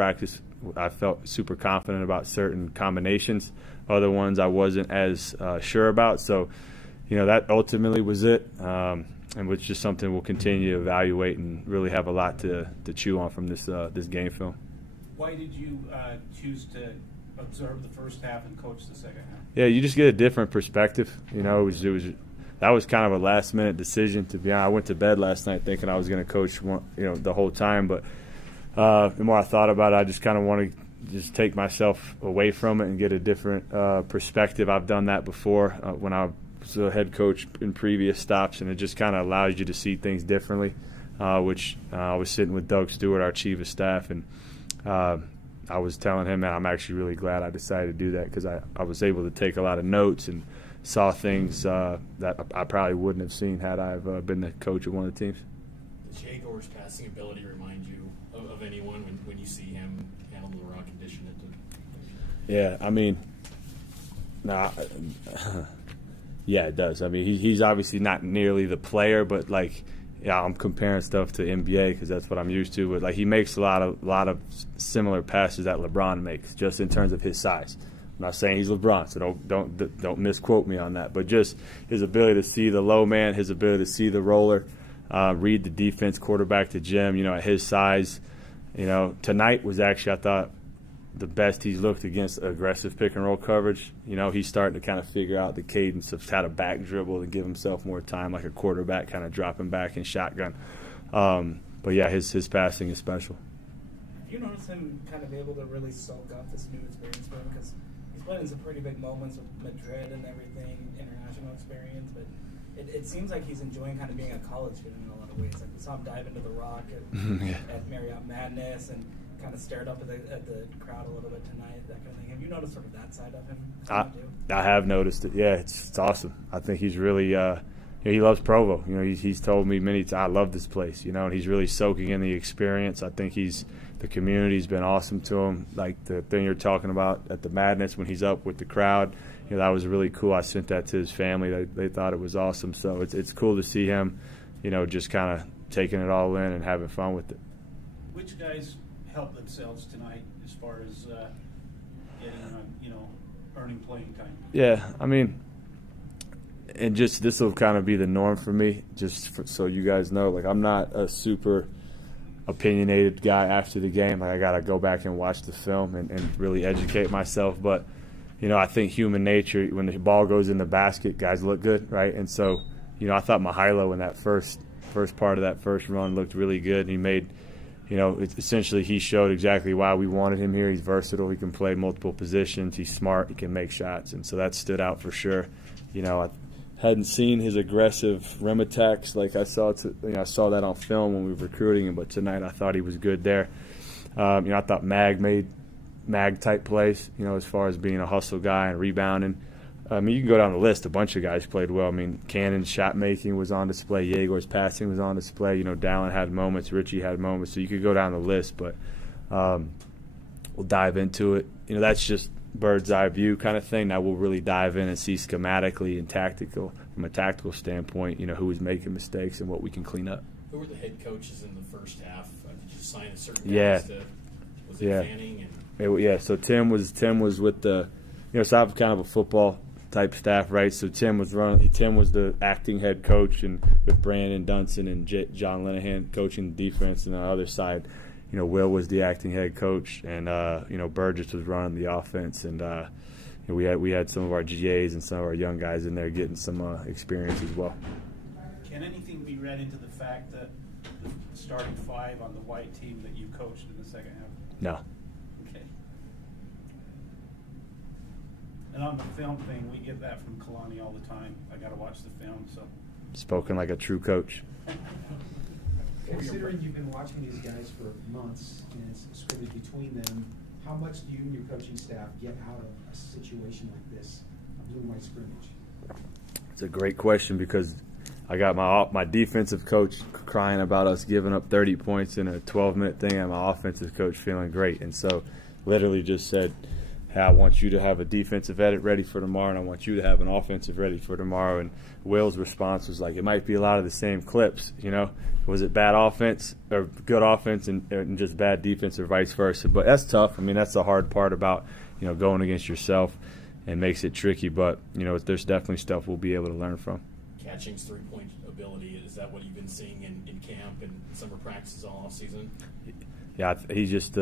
practice, I felt super confident about certain combinations. Other ones I wasn't as sure about. So, that ultimately was it, and was just something we'll continue to evaluate and really have a lot to chew on from this game film. Why did you choose to observe the first half and coach the second half? Yeah, you just get a different perspective. That was kind of a last-minute decision. To be honest, I went to bed last night thinking I was going to coach the whole time, but the more I thought about it, I just kind of want to just take myself away from it and get a different perspective. I've done that before when I was a head coach in previous stops, and it just kind of allows you to see things differently, which I was sitting with Doug Stewart, our chief of staff, and I was telling him that I'm actually really glad I decided to do that, because I was able to take a lot of notes and saw things that I probably wouldn't have seen had I been the coach of one of the teams. Does Yegor's passing ability remind you of anyone when you see him handle the raw condition? Yeah, yeah, it does. He's obviously not nearly the player, but I'm comparing stuff to NBA because that's what I'm used to. But he makes a lot of similar passes that LeBron makes, just in terms of his size. I'm not saying he's LeBron, so don't misquote me on that. But just his ability to see the low man, his ability to see the roller, read the defense, quarterback to Jim. At his size, tonight was actually, I thought, the best he's looked against aggressive pick and roll coverage. He's starting to kind of figure out the cadence of how to back dribble to give himself more time, like a quarterback, kind of dropping back in shotgun. But yeah, his passing is special. Have you noticed him kind of able to really soak up this new experience for him? Because he's played in some pretty big moments with Madrid and everything, international experience, but it seems like he's enjoying kind of being a college kid in a lot of ways. Like we saw him dive into the rock at Marriott Madness and kind of stared up at the crowd a little bit tonight, that kind of thing. Have you noticed sort of that side of him? I have noticed it. Yeah, it's awesome. I think he's really he loves Provo. He's told me many times, I love this place. And he's really soaking in the experience. I think the community's been awesome to him. Like the thing you're talking about at the Madness when he's up with the crowd, that was really cool. I sent that to his family. They thought it was awesome. So it's cool to see him, just kind of taking it all in and having fun with it. Which guys help themselves tonight as far as getting earning playing time? Yeah, and just this will kind of be the norm for me, so you guys know. I'm not a super opinionated guy after the game. I got to go back and watch the film and really educate myself. But, I think human nature, when the ball goes in the basket, guys look good, right? And so, I thought Mihailo in that first part of that first run looked really good. And he made, essentially he showed exactly why we wanted him here. He's versatile. He can play multiple positions. He's smart. He can make shots. And so that stood out for sure. I hadn't seen his aggressive rim attacks like I saw. I saw that on film when we were recruiting him, but tonight I thought he was good there. I thought Mag made Mag-type plays, as far as being a hustle guy and rebounding. You can go down the list. A bunch of guys played well. Cannon's shot making was on display. Yegor's passing was on display. Dallin had moments. Richie had moments. So you could go down the list, but we'll dive into it. That's just bird's eye view kind of thing. Now we'll really dive in and see schematically and from a tactical standpoint, who was making mistakes and what we can clean up. Who were the head coaches in the first half? Did you sign a certain guys was it Fanning? So Tim was with the, so I have kind of a football type staff, right? So Tim was the acting head coach, and with Brandon Dunson and John Linehan coaching the defense, and on the other side, Will was the acting head coach, and Burgess was running the offense, and we had some of our GAs and some of our young guys in there getting some experience as well. Can anything be read into the fact that the starting five on the white team that you coached in the second half? No. Okay. And on the film thing, we get that from Kalani all the time. I got to watch the film, so. Spoken like a true coach. Considering you've been watching these guys for months and it's a scrimmage between them, how much do you and your coaching staff get out of a situation like this, a Blue White Scrimmage? It's a great question, because I got my defensive coach crying about us giving up 30 points in a 12-minute thing, and my offensive coach feeling great. And so literally just said, hey, I want you to have a defensive edit ready for tomorrow, and I want you to have an offensive ready for tomorrow. And Will's response was like, it might be a lot of the same clips, you know. Was it bad offense or good offense and just bad defense or vice versa? But that's tough. I mean, that's the hard part about, you know, going against yourself, and makes it tricky. But, you know, there's definitely stuff we'll be able to learn from. Catching's three-point ability, is that what you've been seeing in camp and summer practices all offseason? Yeah, he just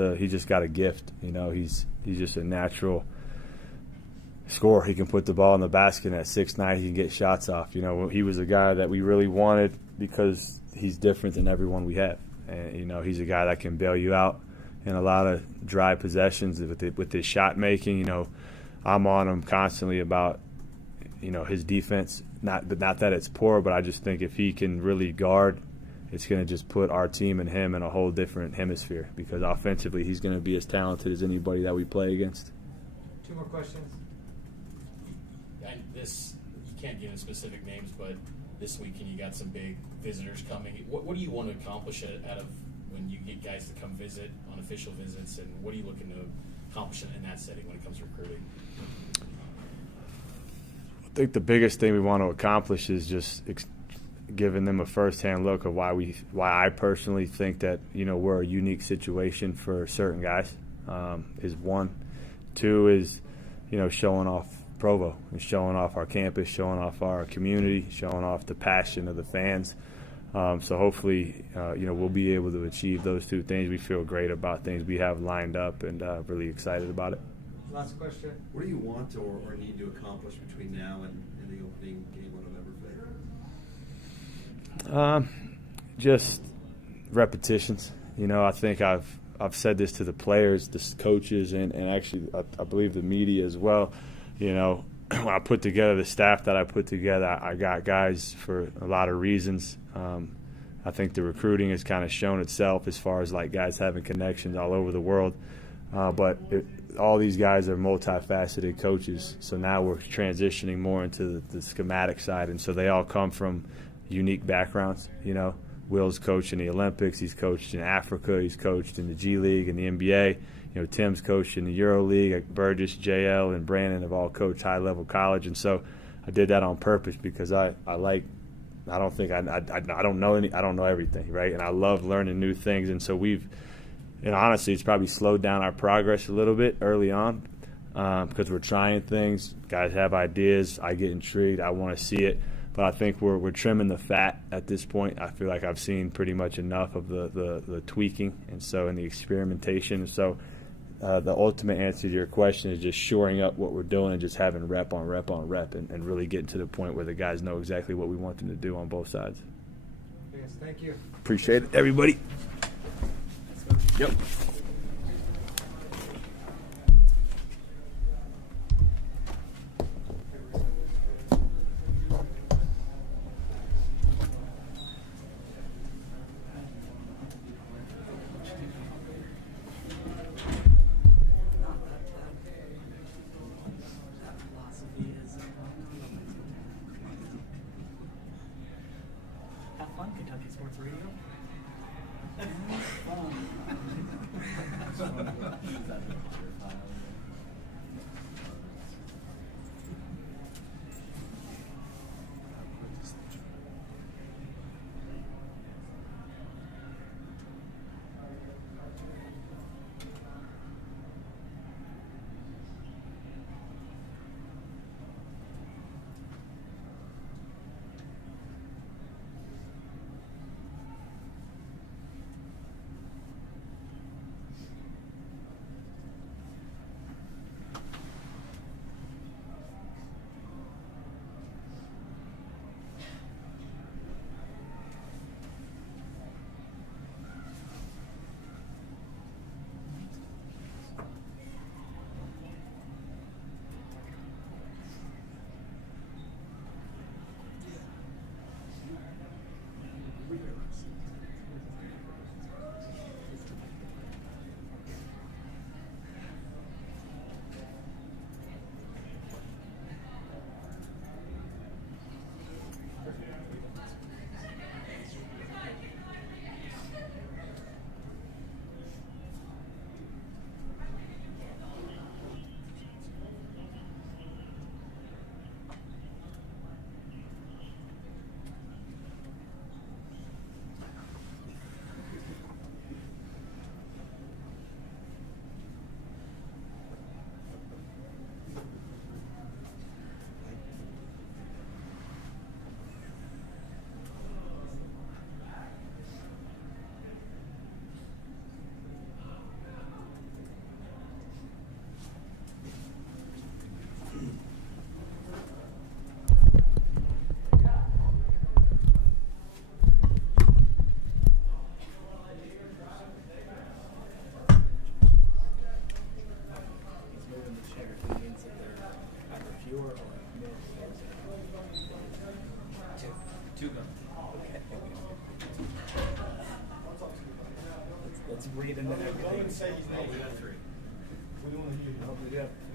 got a gift. You know, he's just a natural scorer. He can put the ball in the basket, and at 6'9", he can get shots off. You know, he was a guy that we really wanted because he's different than everyone we have. And, you know, he's a guy that can bail you out in a lot of dry possessions with his shot making. You know, I'm on him constantly about, you know, his defense. Not that it's poor, but I just think if he can really guard, it's going to just put our team and him in a whole different hemisphere, because offensively he's going to be as talented as anybody that we play against. 2 more questions. And this, you can't give specific names, but this weekend you got some big visitors coming. What do you want to accomplish out of when you get guys to come visit on official visits, and what are you looking to accomplish in that setting when it comes to recruiting? I think the biggest thing we want to accomplish is just giving them a first-hand look of why I personally think that, you know, we're a unique situation for certain guys, is one. 2 is, you know, showing off Provo and showing off our campus, showing off our community, showing off the passion of the fans. So hopefully, you know, we'll be able to achieve those 2 things. We feel great about things we have lined up, and really excited about it. Last question. What do you want or need to accomplish between now and the opening game on November 5th? Just repetitions. You know, I think I've said this to the players, the coaches, and actually I believe the media as well. You know, when I put together the staff that I put together, I got guys for a lot of reasons. I think the recruiting has kind of shown itself as far as like guys having connections all over the world. But all these guys are multifaceted coaches, so now we're transitioning more into the schematic side, and so they all come from unique backgrounds. You know, Will's coached in the Olympics, he's coached in Africa, he's coached in the G League and the NBA. You know, Tim's coached in the Euro League. Burgess, JL, and Brandon have all coached high-level college, and so I did that on purpose because I don't know everything, right? And I love learning new things, and so and honestly, it's probably slowed down our progress a little bit early on because we're trying things. Guys have ideas. I get intrigued. I want to see it. But I think we're trimming the fat at this point. I feel like I've seen pretty much enough of the tweaking and the experimentation. So the ultimate answer to your question is just shoring up what we're doing and just having rep on rep on rep and really getting to the point where the guys know exactly what we want them to do on both sides. Yes, thank you. Appreciate it, everybody. Yep. Have fun, Kentucky Sports Radio.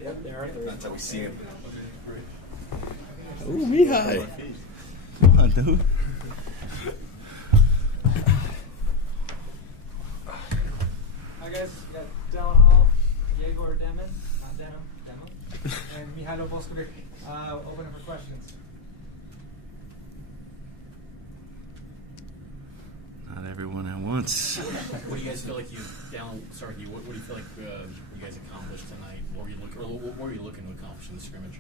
Yep, there are. That's how we see him. Ooh, Mihai. Come on, dude. Hi guys, we got Dylan Hall, Yegor Demon, not Denim, Demo, and Mihailo Boskovic. Open up for questions. Not everyone at once. What do you guys feel like what do you feel like you guys accomplished tonight? What were you looking to accomplish in the scrimmage?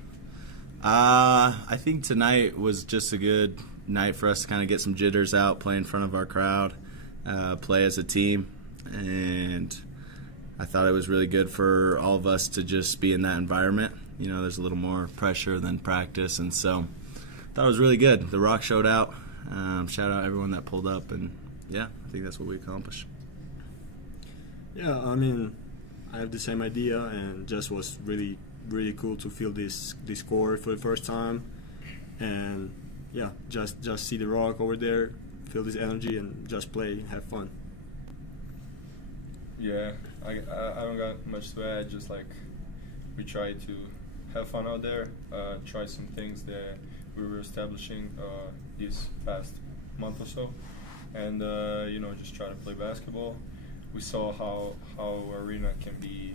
I think tonight was just a good night for us to kind of get some jitters out, play in front of our crowd, play as a team, and I thought it was really good for all of us to just be in that environment. You know, there's a little more pressure than practice, and so I thought it was really good. The Rock showed out. Shout out everyone that pulled up, and yeah, I think that's what we accomplished. Yeah, I mean, I have the same idea, and just was really cool to feel this court for the first time, and yeah, just see the Rock over there, feel this energy, and just play, have fun. Yeah, I don't got much to add. Just like we try to have fun out there, try some things that we were establishing this past month or so, and just try to play basketball. We saw how arena can be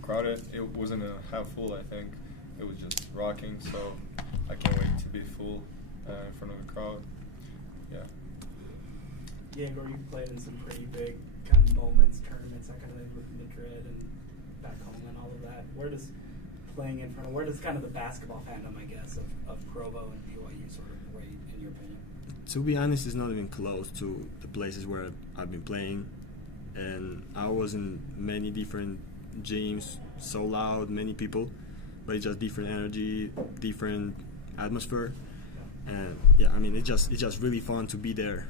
crowded. It wasn't a half full, I think. It was just rocking, so I can't wait to be full in front of the crowd. Yeah. Yeah, Igor, you played in some pretty big kind of moments, tournaments, that kind of thing with Madrid and back home and all of that. Where does kind of the basketball fandom, I guess, of Provo and BYU sort of rate, in your opinion? To be honest, it's not even close to the places where I've been playing, and I was in many different gyms, so loud, many people, but it's just different energy, different atmosphere, and yeah, I mean, it's just really fun to be there.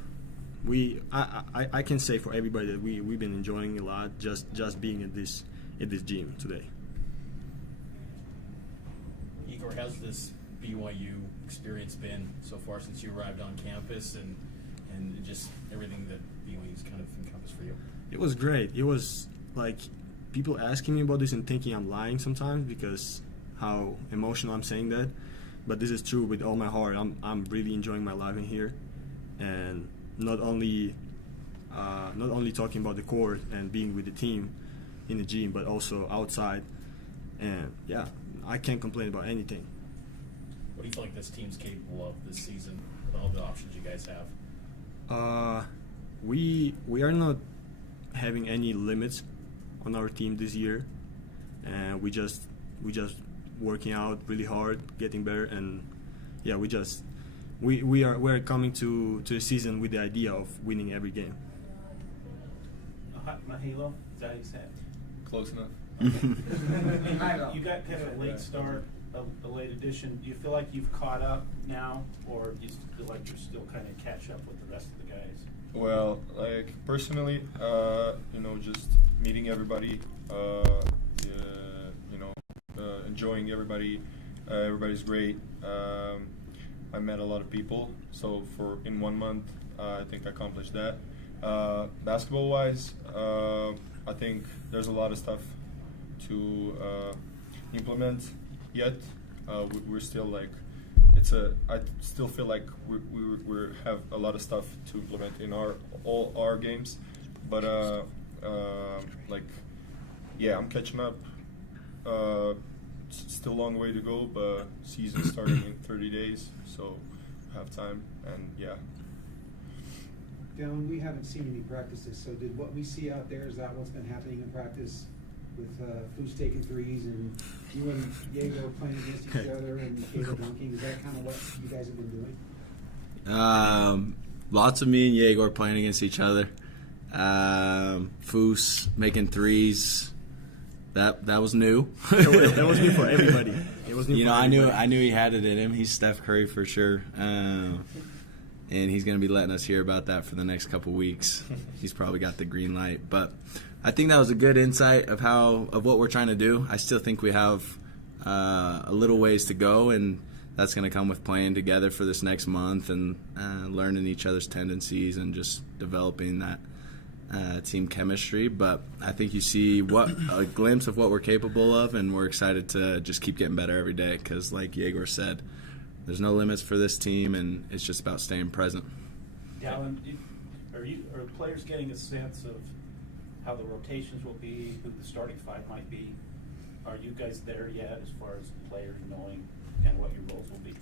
I can say for everybody that we've been enjoying a lot just being at this gym today. Igor, how's this BYU experience been so far since you arrived on campus, and just everything that BYU's kind of encompassed for you? It was great. It was like people asking me about this and thinking I'm lying sometimes because how emotional I'm saying that, but this is true with all my heart. I'm really enjoying my life in here, and not only talking about the court and being with the team in the gym, but also outside, and yeah, I can't complain about anything. What do you feel like this team's capable of this season with all the options you guys have? We are not having any limits on our team this year, and we just working out really hard, getting better, and yeah, we're coming to the season with the idea of winning every game. Mahalo, is that how you say it? Close enough. You got kind of a late start, a late addition. Do you feel like you've caught up now, or do you feel like you're still kind of catch up with the rest of the guys? Well, like personally, just meeting everybody, enjoying everybody. Everybody's great. I met a lot of people, so in 1 month, I think I accomplished that. Basketball-wise, I think there's a lot of stuff to implement yet. We're still like, I still feel like we have a lot of stuff to implement in all our games, but I'm catching up. Still a long way to go, but season starting in 30 days, so I have time, and yeah. Dylan, we haven't seen any practices, so did what we see out there, is that what's been happening in practice with Foos taking threes and you and Diego playing against each other and Caleb dunking? Is that kind of what you guys have been doing? Lots of me and Yegor playing against each other. Foos making threes. That was new. That was new for everybody. It was new. You for know, everybody. I knew he had it in him. He's Steph Curry for sure, and he's going to be letting us hear about that for the next couple weeks. He's probably got the green light, but I think that was a good insight of what we're trying to do. I still think we have a little ways to go, and that's going to come with playing together for this next month and learning each other's tendencies and just developing team chemistry, but I think you see a glimpse of what we're capable of, and we're excited to just keep getting better every day because, like Yegor said, there's no limits for this team, and it's just about staying present. Dallin, are players getting a sense of how the rotations will be, who the starting five might be? Are you guys there yet as far as players knowing and what your roles will be?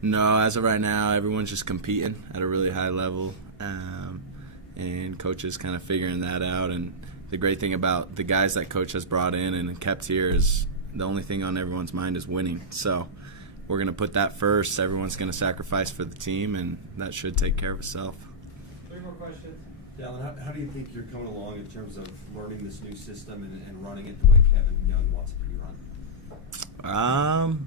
No, as of right now, everyone's just competing at a really high level, and Coach is kind of figuring that out. And the great thing about the guys that Coach has brought in and kept here is the only thing on everyone's mind is winning. So we're going to put that first. Everyone's going to sacrifice for the team, and that should take care of itself. 3 more questions. Dallin, how do you think you're coming along in terms of learning this new system and running it the way Kevin Young wants it to be run?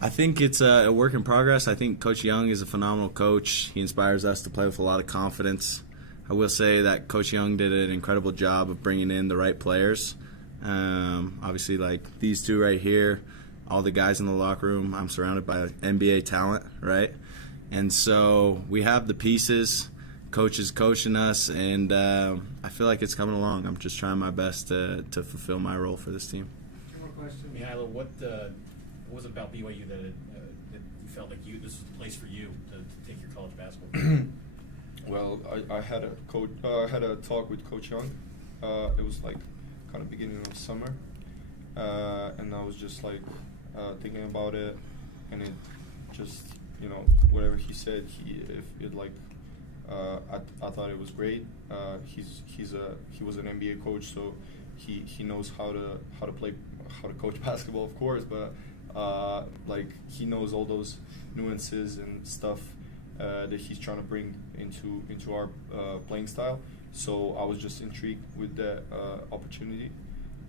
I think it's a work in progress. I think Coach Young is a phenomenal coach. He inspires us to play with a lot of confidence. I will say that Coach Young did an incredible job of bringing in the right players. Obviously, like these two right here, all the guys in the locker room, I'm surrounded by NBA talent, right? And so we have the pieces. Coach is coaching us, and I feel like it's coming along. I'm just trying my best to fulfill my role for this team. 2 more questions. Mihailo, what was it about BYU that you felt like this was the place for you to take your college basketball? Well, I had a talk with Coach Young. It was like kind of beginning of summer, and I was just like thinking about it, and it just whatever he said, I thought it was great. He was an NBA coach, so he knows how to coach basketball, of course, but like he knows all those nuances and stuff that he's trying to bring into our playing style. So I was just intrigued with that opportunity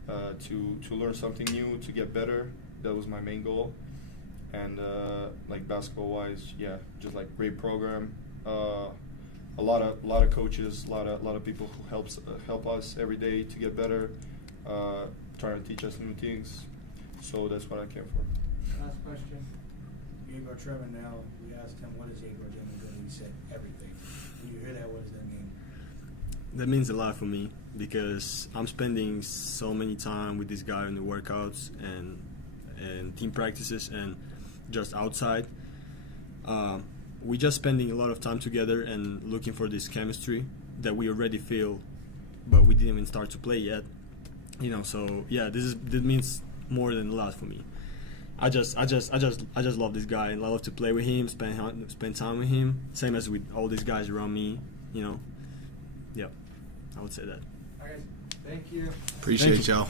to learn something new, to get better. That was my main goal. And like basketball wise, yeah, just like great program. A lot of coaches, a lot of people who help us every day to get better, trying to teach us new things. So that's what I came for. Last question. Yegor Trevor, now we asked him what is Yegor doing, he said everything. When you hear that, what does that mean? That means a lot for me because I'm spending so many time with this guy in the workouts and team practices and just outside. We're just spending a lot of time together and looking for this chemistry that we already feel, but we didn't even start to play yet. So yeah, this means more than a lot for me. I just love this guy and I love to play with him, spend time with him. Same as with all these guys around me. Yeah, I would say that. All right, thank you. Appreciate y'all.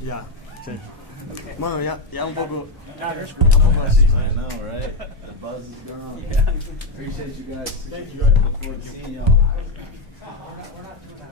Yeah. Okay. Bueno, ya un poco. I know, right? The buzz is gone. Yeah. Appreciate you guys. Thank you guys. Look forward to seeing y'all. We're not doing that.